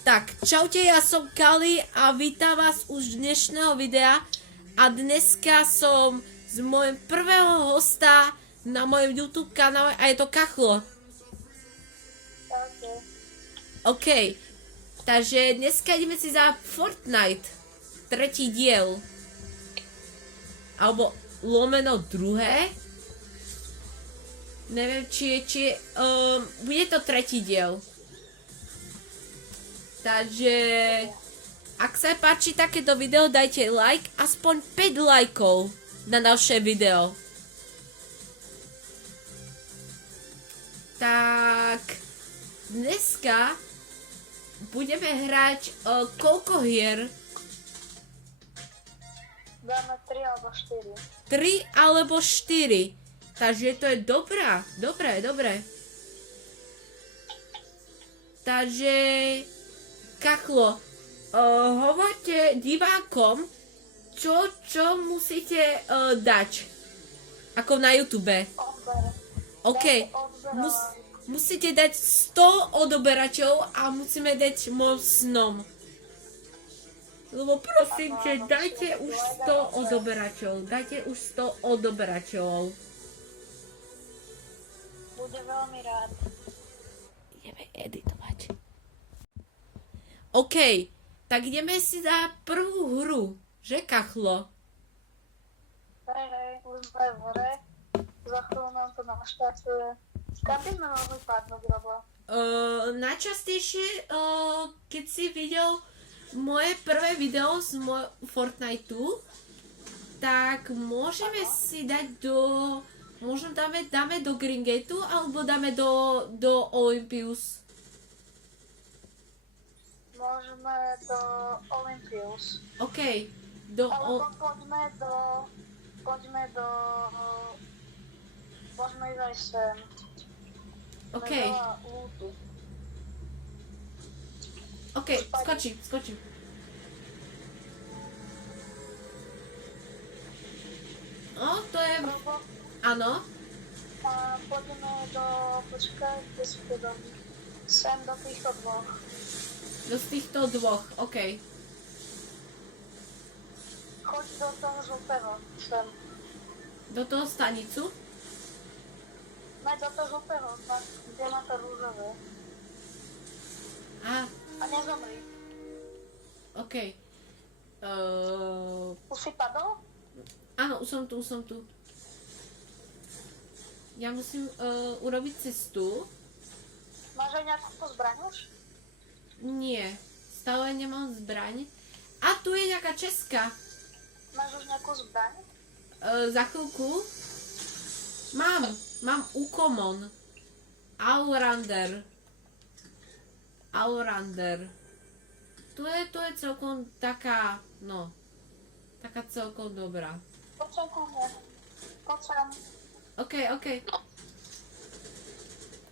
Tak, čaute, ja som Kali a vítam vás už z dnešného videa a dneska som z mojho prvého hosta na mojom YouTube kanále a je to Kachlo. OK, takže dneska ideme si za Fortnite, tretí diel, alebo lomeno druhé, neviem bude to tretí diel. Takže, ak sa páči takéto video, dajte like, aspoň 5 lajkov na naše video. Tak, dneska budeme hrať koľko hier? Dáme 3 alebo 4. 3 alebo 4. Takže to je dobré. Takže, Kachlo, hovorte divákom, čo musíte dať, ako na YouTube. OK, musíte dať 100 odoberateľov a musíme dať môj snom. Lebo prosím ťa, dajte už 100 odoberateľov. Bude veľmi rád. Ideme editovať. OK, tak ideme si za prvú hru, že Kachlo? Hej, už sme v hre. Za chvíľu nám to naštartuje. Kam by sme mohli padnúť, Robo? Najčastejšie, keď si videl moje prvé video z Fortniteu, tak môžeme si dať možno dáme do Green Gateu, alebo dáme do Olympus. Môžeme do Olympus. OK, Alebo poďme do... Môžeme ísť aj sem. OK, Veľa lútu. OK, skočím. To je... Robo, Áno. a poďme do... Počkaj, kde sú tie domy? Sem do týchto dvoch. Do týchto dvoch, OK. Choď do toho žltého. Sem. Do toho stanicu? Ne, do toho žltého. Kde má to rúžové. A nezomri. OK. Už si padol? Áno, už som tu. Ja musím urobiť cestu. Máš aj nejakú zbraň už? Nie, stále nemám zbraň. A tu je nejaká česká. Máš už nejakú zbraň? Za chvíľku. Mám Ukomon. Allrounder. To je celkom taká, taká celkom dobrá. Poď sem ku mne. Poď sem. OK.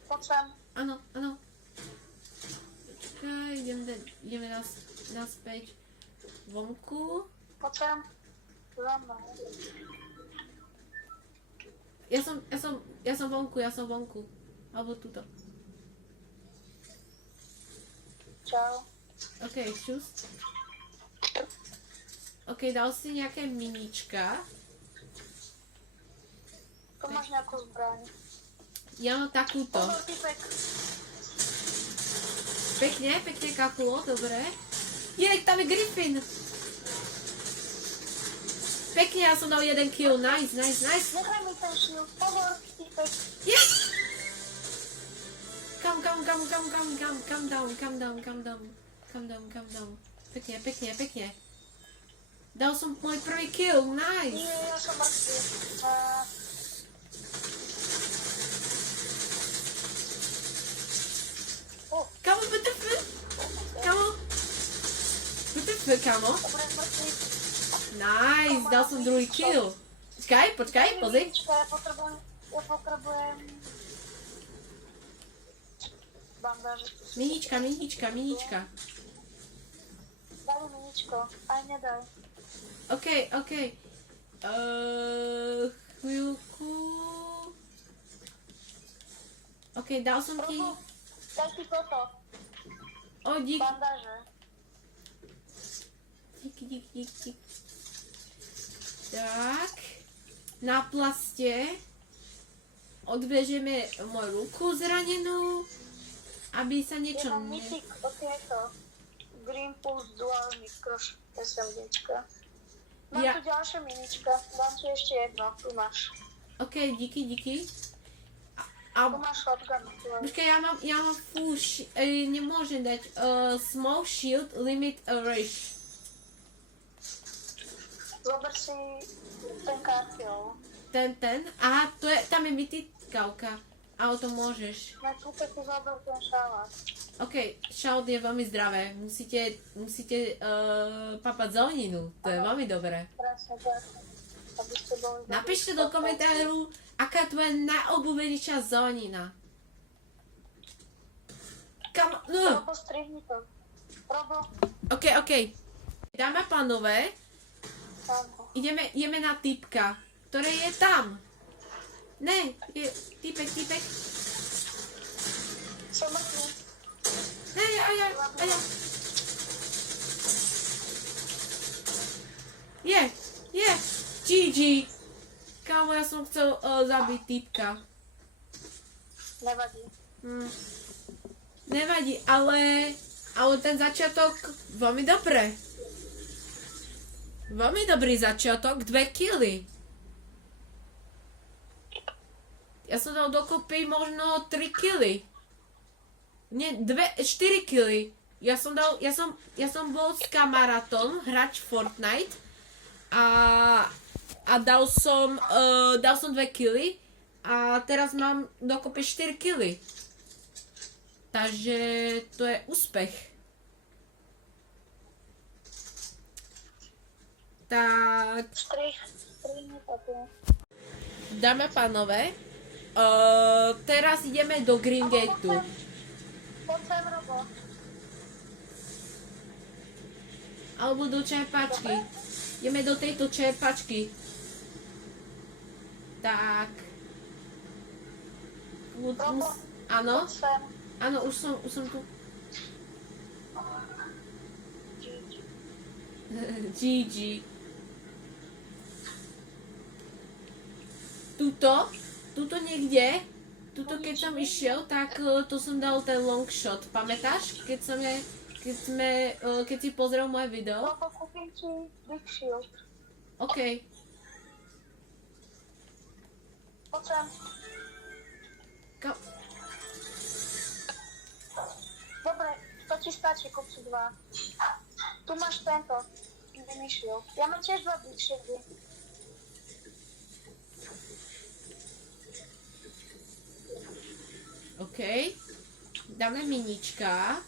Poď sem. Áno. Počkaj, ideme naspäť vonku. Poď sem. Za mnou. Ja som vonku. Alebo tuto. Čau. OK, čus. OK, dal si nejaké miníčka. Tu máš nejakú zbraň. Ja mám takúto. Pozor, typek. Pekne, Kachlo, dobre. Tam je Griffin. Pekne, ja som dal jeden kill, nice. Nechaj mi ten shield. Pozor, typek. Yes! Calm down. Pekne. Dal som môj prvý kill, nice. Nie, ja som mŕtvy. Kamo, WTF? Kamo? Dobre, mŕtvy. Nice, dal som druhý kill. Počkaj, pozri. Ja potrebujem... Bandáže. Minička. Daj mi miničko. Aj nedaj. OK. Chvíľku. OK, dal som ti... Daj si toto. O, dík. Bandaže. Dík. Tak. Na plaste odvežeme moju ruku zranenú, aby sa niečo... Jedno mytik o tieto. Green Pulse Dual Microš SMDčka. Mám tu ďalšia minička. Dám ti ešte jedno. Tu máš. OK, díky. Tu máš shotgun. Počkaj, ja mám full nemôžem dať small shield limit rush. Zober si ten kartiel. Ten? Aha, tam je mytikavka. Ale to môžeš. Na túto tu zober ten šalát. OK, šalát je veľmi zdravé. Musíte papať zeleninu. To je veľmi dobré. Presne tak. Aby ste boli... Napíšte do komentáru, aká je tvoja najobľúbenejšia zelenina. Robo, strihni to. Robo. OK. Dáme pánové, Tamto. ideme na typka, ktorý je tam. Ne, je typek. Som mŕtvý. Ne, a ja. Je. GG. Kámo, ja som chcel zabiť typka. Nevadí, ale ten začiatok veľmi dobre. Veľmi dobrý začiatok, 2 killy. Ja som dal dokopy možno 3 killy. Nie, 4 killy. Ja som bol s kamarátom hrať Fortnite a dal som 2 killy a teraz mám dokopy 4 killy. Takže to je úspech. Tak... Dáme pánové, teraz ideme do Green Gateu. Alebo do čerpačky. Ideme do tejto čerpačky. Tak. Áno? Áno, už som tu. GG. Tuto niekde, keď som išiel, tak to som dal ten long shot. Pamätáš? Keď si pozrel moje video? Kúpim ti Big Shield. OK. Poď sem. Dobre, to ti stačí, kúp si 2. Tu máš tento, Big Shield. Ja mám tiež 2 Big Shieldy. OK. Dáme minička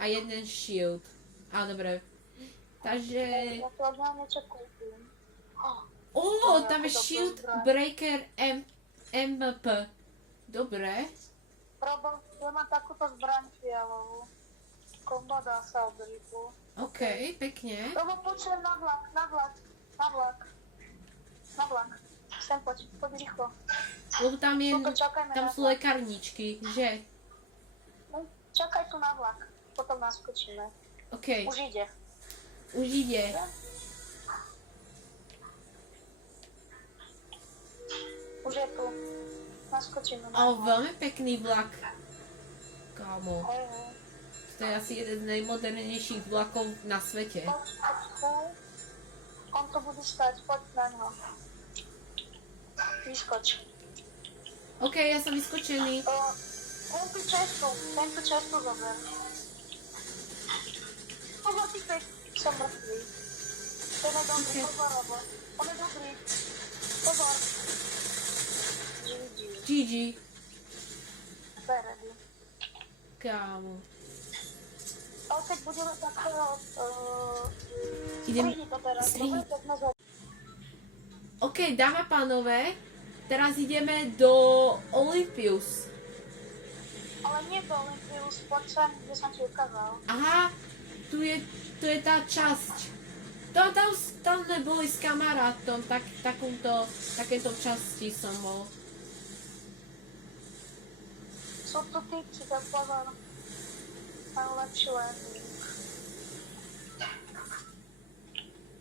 a jeden shield. A dobre. Takže... Ja to od mňa niečo kúpim. Tam je shield breaker MP. Dobre. Robo, ja mám takúto zbraň fialovú. Komoda sa odrýbu. OK, pekne. Robo, poď sem na vlak. Sem poď rýchlo. Lebo tam sú lekárničky, že? No, čakaj tu na vlak, potom naskočíme. OK. Už ide. Už je tu. Naskočíme na vlak. Veľmi pekný vlak. Kámo. Hej. To je asi jeden z najmodernejších vlakov na svete. Poď. On to bude stať, poď na ňo. Vyskoč. OK, ja som vyskočený. Tento čestu zober. Pozor, typek, som mŕtvý. Ten je dobrý, pozor, Robo. On je dobrý. Pozor. GG. Ready. Kámo. Ale keď budeme takého... Idem strihni to teraz. strihni. Dobre, tak ma zober. OK, dáme pánové. Teraz ideme do Olympus. Ale nie do Olympus, poď sem, kde som ti ukázal. Aha, tu je tá časť. Tam sme boli s kamarátom, takéto časti som bol. Sú tu typci, tak pozor. Najlepší landing.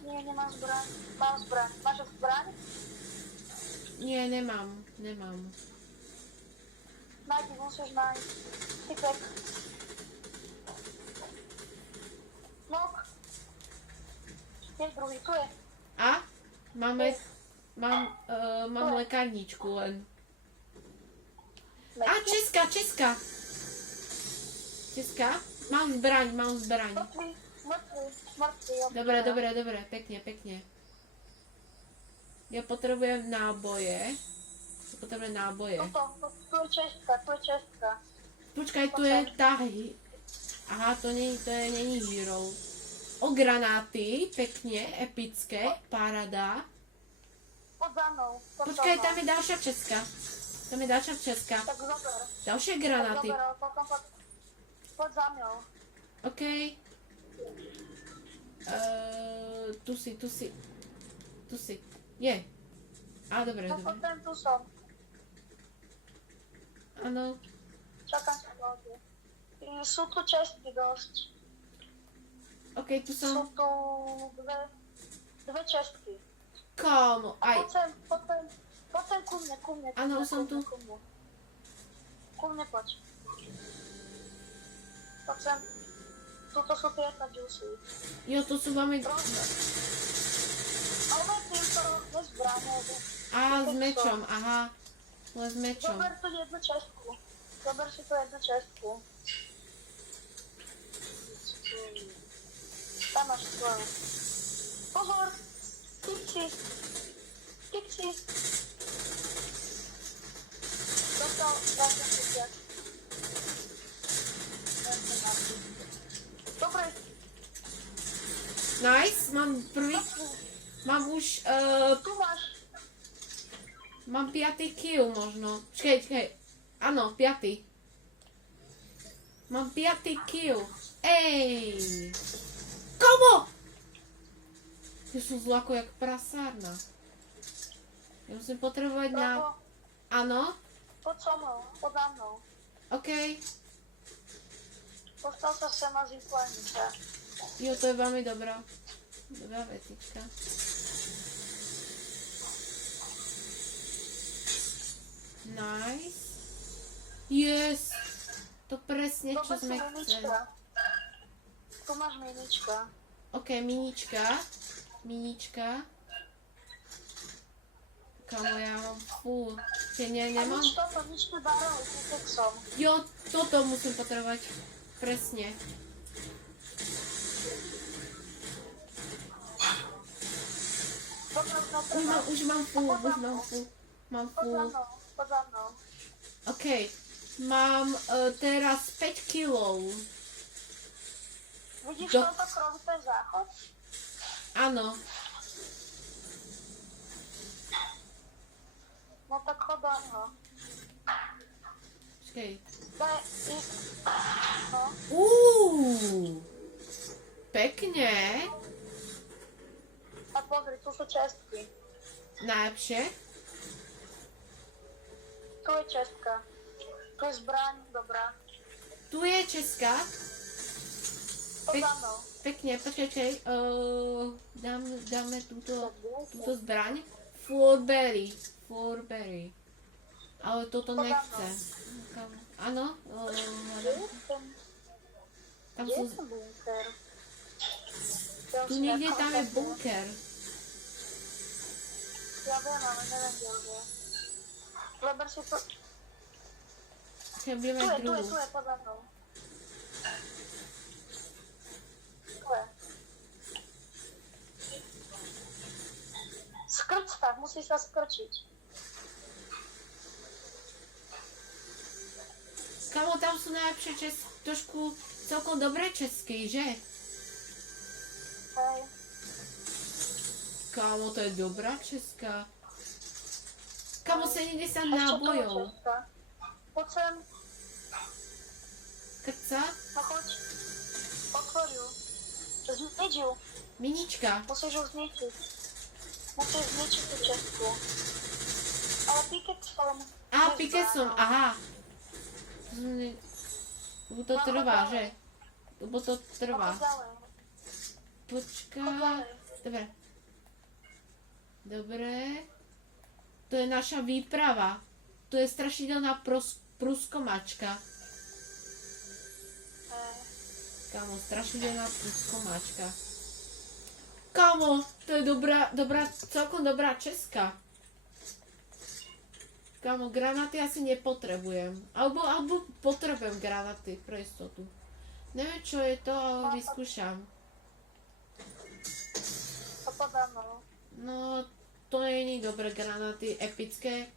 Nie, nemám zbraň. Mám zbraň. Máš zbraň? Nie, nemám. Nájdi, musíš nájsť. Typek. Nok. Je druhý, tu je. A? Mám lekárničku len. A, Česká. Mám zbraň. Mŕtvý. Dobre, pekne. Ja potrebujem náboje. Tu je Česká. Počkaj, tu je tá... Aha, to není hero. O, granáty, pekne, epické, paráda. Pod za mnou. Počkaj, tam je ďalšia Česká. Tak zober. Ďalšie granáty. Potom pod za mnou. OK. Tu si. Je. Á, dobre. Potom tu som. Áno. Čakám sa veľmi. Sú tu čestky dosť. OK, tu Sú som. tu dve čestky. Kámo, aj. Poď sem ku mne. Áno, som tu. Ku mne poď. Poď sem. Tuto sú tieto juicy. Jo, to sú veľmi... Ale týmto nezbráne. Á, s mečom, aha. Len s mečom. Zober tu jednu čestku. Zober si tu jednu čestku. Tam máš svoju. Pozor! Kikci. Dostal 25. Dobre. Nice, mám prvý... Mám už... Tu máš. Mám 5. kill možno. Čakaj. Áno, 5. Mám 5. kill. Ej! Komu? Ja som zlako jak prasárna. Ja musím potrebovať na... Áno? Poď so mnou, pod za mnou. OK. Postav sa sem a zíplení sa. Jo, to je veľmi dobrá vecička. Nice. Yes! To presne, čo sme chceli. Tu máš minička. OK, minička. Kamo, ja mám full. Nemám... A nič tu barov, som. Jo, toto musím potrebovať. Presne. Už mám full. Pod za mnou. OK. Mám teraz 5 kilov. Vidíš toto krovu, ten záchod? Áno. No tak chod do neho. Počkej. No. Pekne. A pozri, tu sú čestky. Najlepšie. Tu je čestka. Tu je zbraň, dobrá. Tu je Česká. Pod za mnou. Pekne, počkaj. Dáme túto zbraň. Florberry. Ale toto nechce. Áno. Tam Kde sú... je ten bunker? Tu niekde tam je bunker. Ja viem, ale neviem, kde je. Zober si to. Budeme druhú. Tu je pod za mnou. Tu je. Skrč sa, musí sa skrčiť. Kamo, tam sú najlepšie trošku celkom dobré česky, že? Hej. Kámo, to je dobrá česká. Kámo, 70 nábojov. Poď sem. Krca? No choď. Otvor ju. Znič ju. Minička. Musíš ju zničiť. Musíš zničiť tú česku. Ale piketom. Á, pikesom, aha. To trvá, že? lebo to trvá. Poď ďalej. Počkaj. Poď ďalej. Dobre. Dobre. To je naša výprava. To je strašidelná prúskomačka. Kámo, strašidelná prúskomačka. Kámo, to je celkom dobrá česká. Kámo, granáty asi nepotrebujem. Alebo potrebujem granáty pre istotu. Neviem, čo je to, ale vyskúšam. To podám, no. No, to nie je dobré granáty, epické.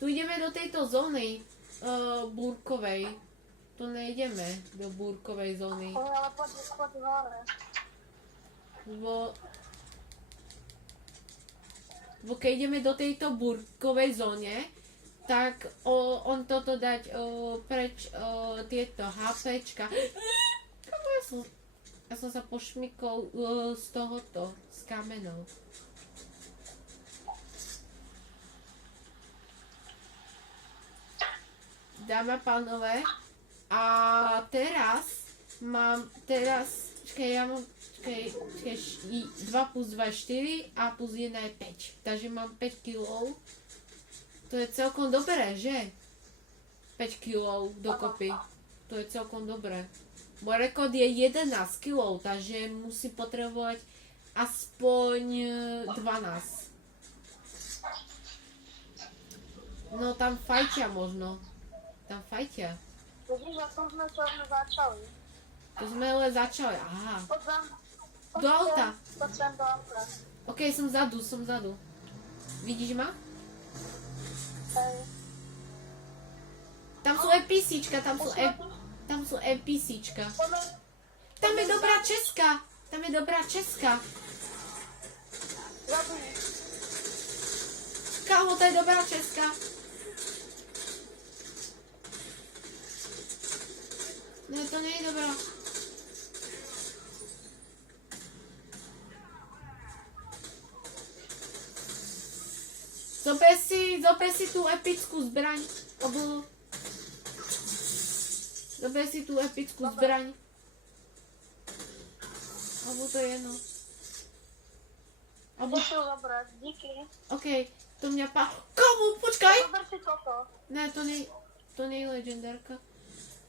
Tu ideme do tejto zóny búrkovej. Tu nejdeme do búrkovej zóny. Ale poď hore. Bo keď ideme do tejto búrkovej zóne, tak on toto dať preč tieto HPčka. Ja som sa pošmykol z tohoto, z kamenov. Dámy a pánové, a teraz ja mám 2 plus 2 je 4 a plus 1 je 5. Takže mám 5 kg. To je celkom dobré, že? 5 kg dokopy. To je celkom dobré. Môj rekord je 11 kg, takže musí potrebovať aspoň 12. No tam fajtia možno. Tam fajtia. Vidíš, že som sme čo sme začali. To sme len začali, aha. Do auta. Poď sem do auta. Ok, som vzadu. Vidíš ma? Hej. Tam sú NPCčka, tam sú NPCčka. Tam je dobrá česká. Zabij. Kámo, to je dobrá česká. Ne, to nie je dobrá. Zober si tú epickú zbraň. Zober si tú epickú zbraň. Alebo to je jedno. Musíš ju zobrať, díky. OK, to mňa Kámo, počkaj! Zober si toto. Ne, to nie je legendárka.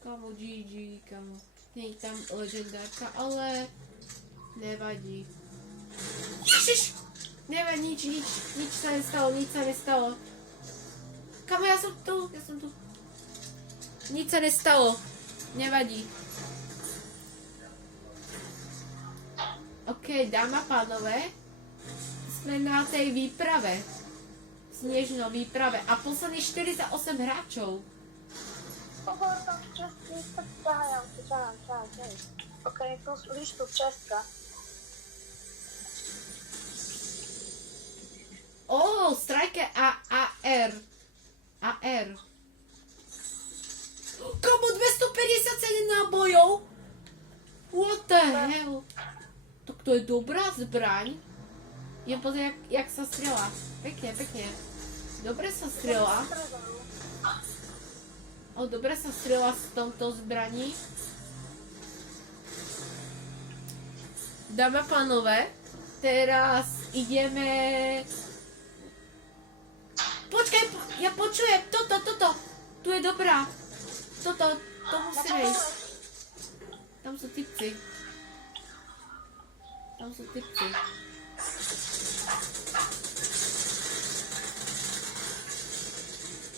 Kámo, GG, kámo. Nie je tam legendárka, ale nevadí. Ježiš! Nevadí, nič sa nestalo. Kámo, ja som tu. Nič sa nestalo. Nevadí. OK, dámy a pánové, sme na tej výprave. Snežnou výprave. A posledných 48 hráčov. Hovor tam česky, tak ťahajam. OK, tu listu česka. Striker AR. Kamo, 257 nábojov? What the hell? Tak to je dobrá zbraň. Je pozrieť, jak sa strieľa. Pekne. Dobre sa strieľa. Dobre sa strieľa s tomto zbraní. Dámy a pánové, teraz ideme... Počkaj, ja počujem, toto. Tu je dobrá. To musíme ísť. Tam sú typci.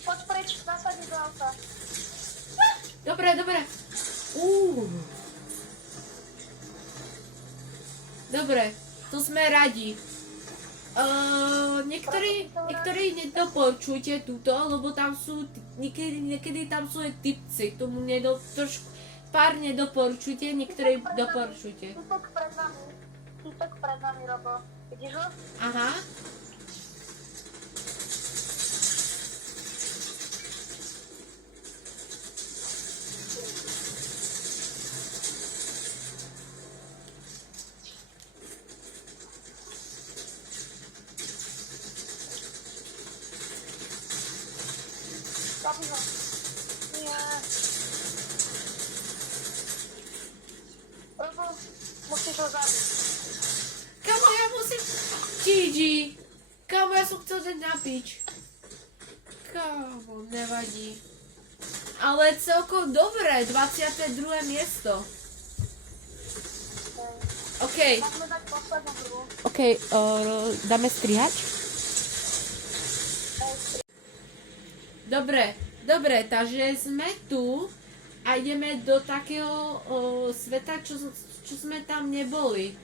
Poď preč, nasadni do auta. Dobre. Dobre, to sme radi. Niektorí nedoporučujte túto, lebo tam sú, niekedy tam sú aj typci, tomu pár nedoporučujte, niektorí doporučujte. Týpek pred nami, Robo. Vidíš ho? Aha. Zabij ho. Robo, musíš ho zabiť. Kamo, ja musím... GG. Kamo, ja som chcel dať na pič. Kamo, nevadí. Ale celkom dobré, 22. miesto. OK. Môžeme dať poslednú hru. OK, dáme strihač? Dobre, takže sme tu a ideme do takého sveta, čo sme tam neboli.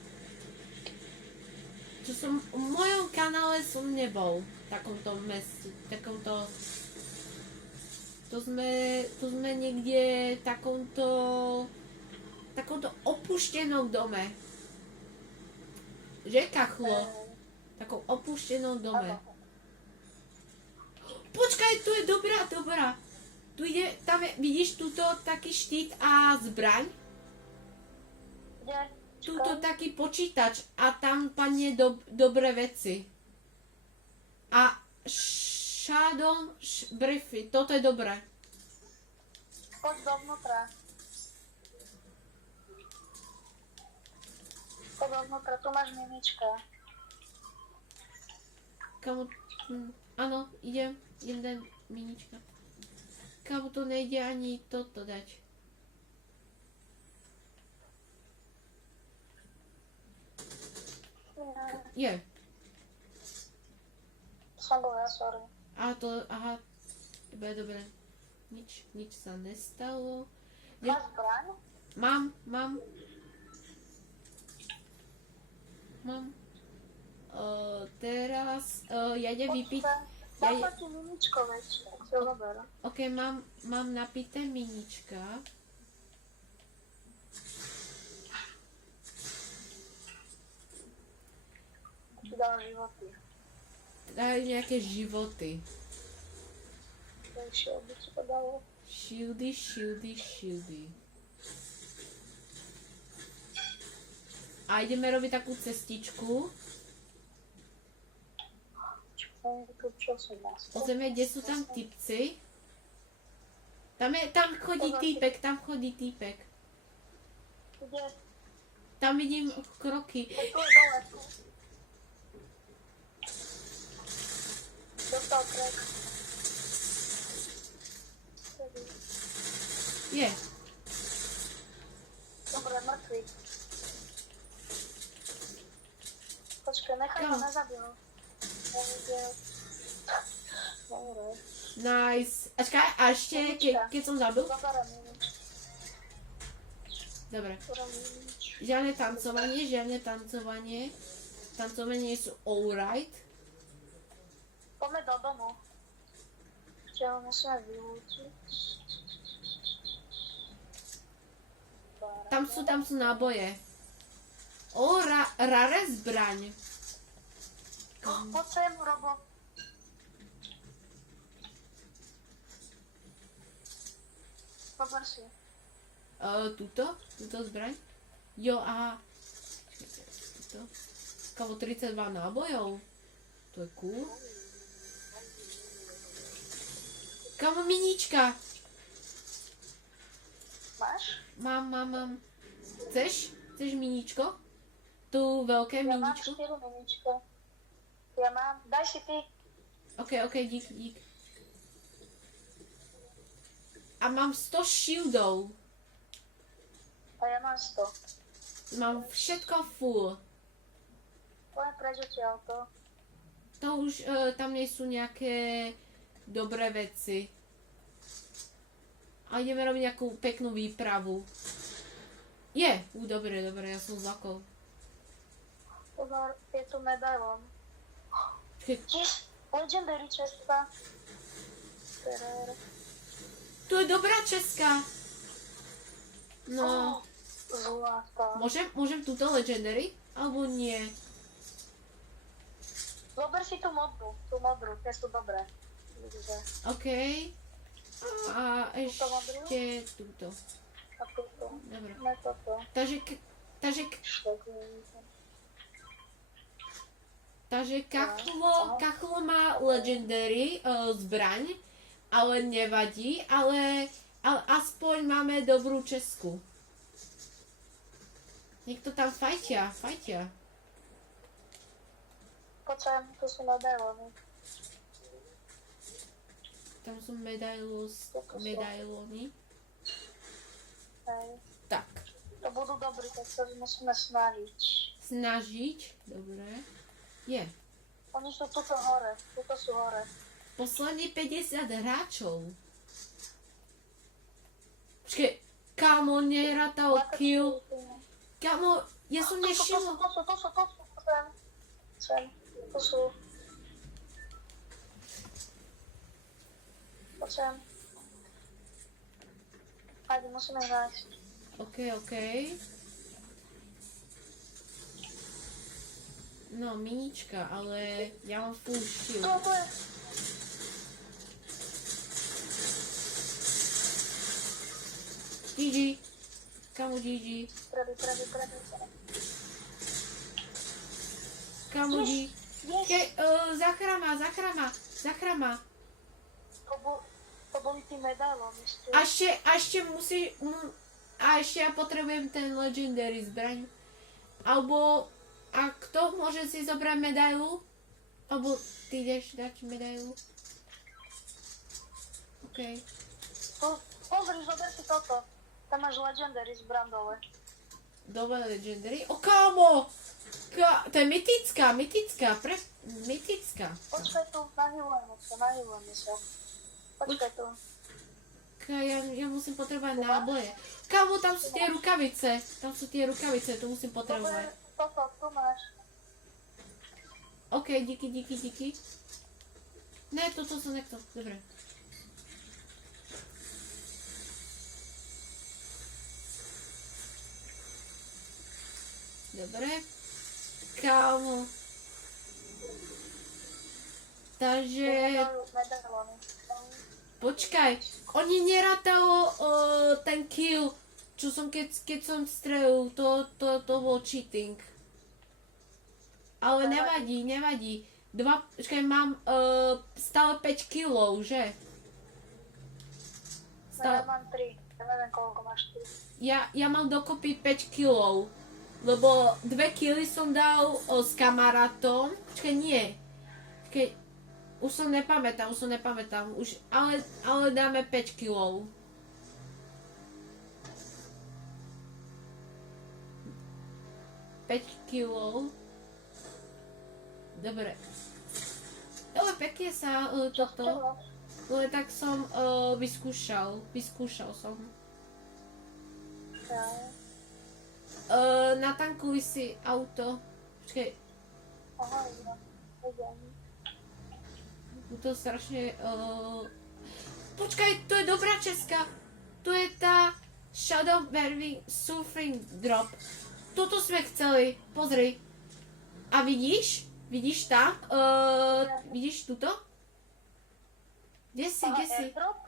V mojom kanále som nebol v takomto meste, takomto... To sme niekde v takomto opuštenom dome. Že, Kachlo? V takom opuštenom dome. Počkaj, tu je dobrá. Tu ide, tam je, vidíš túto taký štít a zbraň? Kde? Túto taký počítač a tam padne dobré veci. A Shadow Briefy, toto je dobré. Poď dovnútra. Poď dovnútra, tu máš mimička. Kamo, áno, idem minička. Kamo, to nejde ani toto dať. Je. Som bol ja, sorry. Aha, dobre. Nič sa nestalo. Máš zbraň? Mám. Teraz, ja idem vypiť. Dám ti mimičko väčšie, si ho zober. OK, mám napité minička. Ti dám životy. Dajú nejaké životy. Ešte by ti to dalo. Shieldy. A ideme robiť takú cestičku. Čo som vás? Pozrieme, kde sú tam typci. Tam chodí týpek. Kde? Tam vidím kroky. Tu je dole. Dostal krek. Je. Dobre, mŕtvy. Počkaj, nechaj ho nezabil. Dobre. Nice. Ačkaj, a ešte, keď som zabil? Dobre, mimič. Dobre. Dobre, mimič. Žiadne tancovanie. Tancovanie sú alright. Poďme do domu. Ešte ho musíme vylúčiť. Tam sú náboje. Rare zbraň. Poď sem, Robo. Pober si. Túto zbraň? Jo, aha. Tuto. Kamo 32 nábojov. To je cool. Kamo minička. Máš? Mám. Chceš miničko? Tu veľké miničko? Ja mám 4 minička. Ja mám. Daj si ty. OK, dík. A mám 100 shieldov. A ja mám 100. Mám všetko full. Poďme preč odtiaľto. To už, tam nie sú nejaké dobré veci. A ideme robiť nejakú peknú výpravu. Dobre, ja som zlakol. Pozor, je tu medailon. Tiež, legendary čestka. Tu je dobrá česká. No. Zlatá. Môžem túto legendary? Alebo nie? Zober si tú modrú, tie sú dobré. Vidíte. OK. A ešte túto. A túto. Dobre. Ne toto. Takže Kachlo má legendary zbraň, ale nevadí, ale Ale aspoň máme dobrú Česku. Niekto tam fajtia. Poď sem, tu sú medailony. Tam sú medailóny. Hej. Tak. To budú dobrí, tak sa musíme snažiť. Snažiť? Dobre. Je. Oni sú tuto hore, tuto sú hore. Poslední 50 hráčov. Počkej, kámo, nerátal kill. Kámo, ja som nešil. To sú, sem, to sú. Poď sem. Hajde, musíme nájsť. OK. No, minička, ale ja mám full shield. To je. GG. Kámo, GG. Pravi. Kámo, GG. Yes. Zachrama. To boli tí medailóny. A ešte musí... A ešte ja potrebujem ten legendary zbraň. Alebo... A kto môže si zobrať medailu? Alebo ty ideš dať medailu? OK. Pozri, zober si toto. Tam máš legendary zbraň dole. Dole legendary? O kámo! To je mytická. Mytická. Počkaj tu, nahylujeme sa. Počkaj tu. Ja musím potrebovať náboje. Kámo, tam sú tie rukavice. To musím potrebovať. Toto, tu máš. OK, díky. Ne, toto som nechcel. Dobre. Dobre. Kámo. Takže... Počkaj. Oni nerátalo ten kill, čo som keď som strelil. To bol cheating. Ale nevadí. Počkaj, mám stále 5 kilov, že? Ja mám 3. Ja neviem, koľko máš ty. Ja mám dokopy 5 kilov. Lebo 2 kily som dal s kamarátom. Počkaj, nie. Počkaj, už sa nepamätám. Ale dáme 5 kilov. Dobre. Ale pekne sa toto. Ale tak som vyskúšal som. Natankuj si auto. Počkej. Aha, idem. To strašne... Počkaj, to je dobrá Česká. To je tá Shadow Berwing Surfing Drop. Toto sme chceli. Pozri. A vidíš? Vidíš tam? Vidíš tuto? Kde si? Airdrop?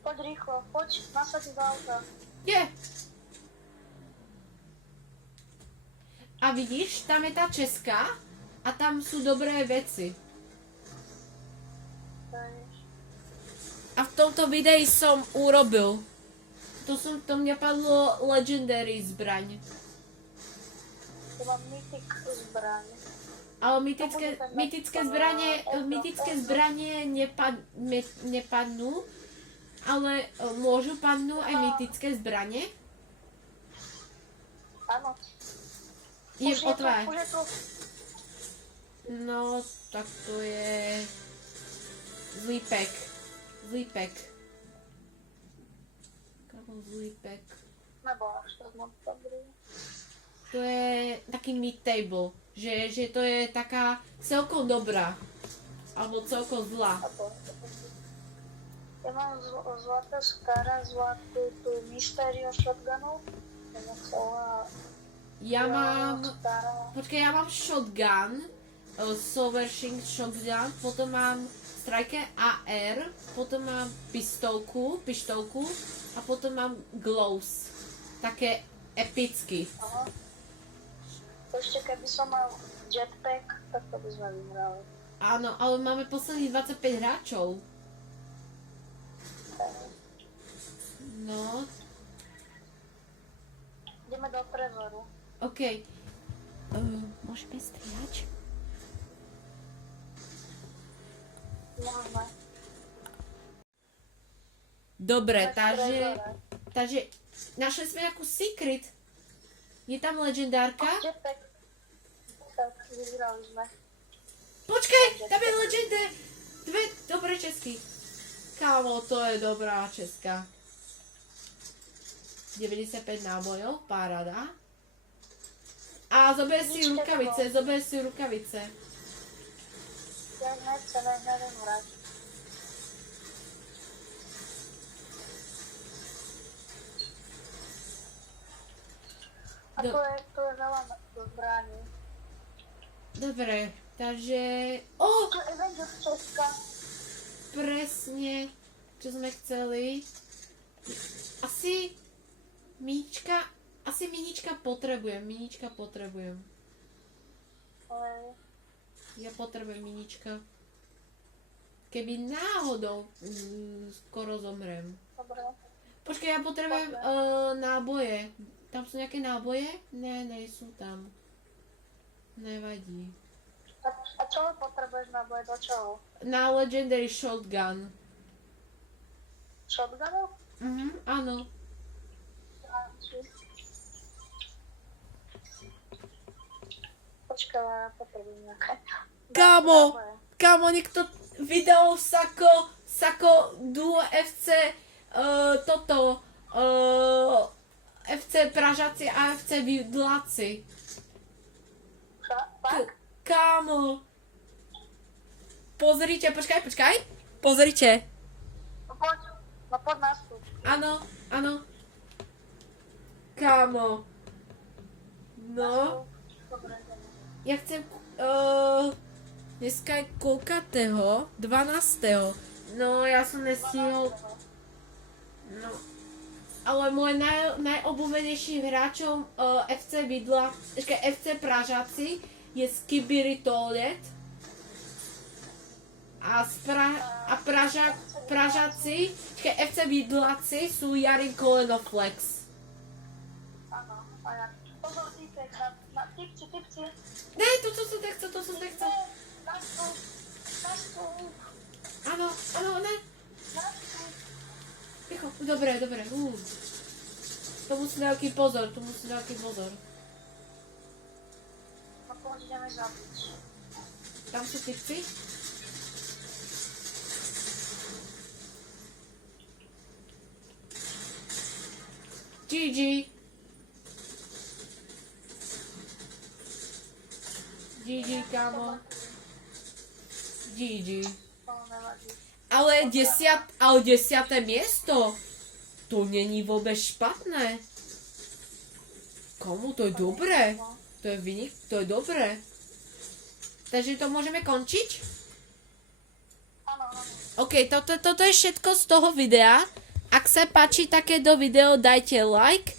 Poď rýchlo. Poď, nasadiť do auta. Kde? A vidíš, tam je tá Česká a tam sú dobré veci. A v tomto videu som urobil. To mňa padlo legendary zbraň. To mám mythic zbraň. Ale mytické zbranie nepadnú, ale môžu padnúť aj mytické zbranie. Áno. Je otvár. Už je tu. No, tak to je... Zlý pek. Kámo, zlý pek. Nebo až tak moc dobrý. To je taký mid-table. Že to je taká celkom dobrá. Alebo celkom zlá. Ja mám zlaté skara, zlatú tú Mysterio shotgunu. Ja mám shotgun, Silver Shin shotgun, potom mám Striker AR, potom mám pištolku a potom mám gloves. Také epicky. Aha. Ešte keby som mal jetpack, tak to by sme vyhrali. Áno, ale máme posledných 25 hráčov. OK. Môžeme strieľať? Môžeme. Dobre, Tak takže našli sme nejakú secret. Je tam legendárka? Tak, vyhrali sme. Počkej, tam je legende. Dve dobré česky. Kámo, to je dobrá česká. 95 nábojov, paráda. A zober si rukavice. Ja nechcem hrať. A to je veľa zbraní. Dobre, takže... To je Avengers Česka. Presne, čo sme chceli. Asi minička potrebujem. Ja potrebujem minička. Keby náhodou skoro zomrem. Dobre. Počkaj, ja potrebujem náboje. Tam sú nejaké náboje? Ne, nejsú tam. Nevadí. A čo potrebuješ na boj? Do čoho? Na Legendary Shotgun. Shotgunu? Áno. Počkaj, ja potrebujem nejaké. Kámo, niekto video Sako Duo FC FC Pražáci a FC Vidláci. Tak? Kámo. Pozrite, počkaj. Pozrite. Poď nastup. Áno. Kámo. No. Dobre. Ja chcem... dneska je koľkatého? 12. No, ja som nestihol... No. Ale môj najobľúbenejším hráčom FC Vidla... FC Pražáci je Skibiri-Toilet. A Pražáci... FC Vidláci sú Jarin Kolenoflex. Áno, a ja. Pozor, týpek, na typci. Ne, to som nechcel. Nastup. Áno, ne. Nastup. Ticho, dobre. To musí nejaký pozor. No poď, ideme zabiť. Tam sú typci. GG, kámo. GG. To nevadí. Ale 10. miesto. To není vôbec špatné. Komu, to je dobré. To je dobré. Takže to môžeme končiť? Áno. OK, toto je všetko z toho videa. Ak sa páči takéto video, dajte like,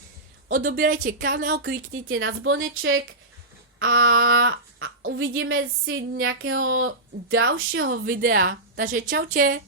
odobierajte kanál, kliknite na zvoneček a uvidíme si nejakého ďalšieho videa. Takže čaute.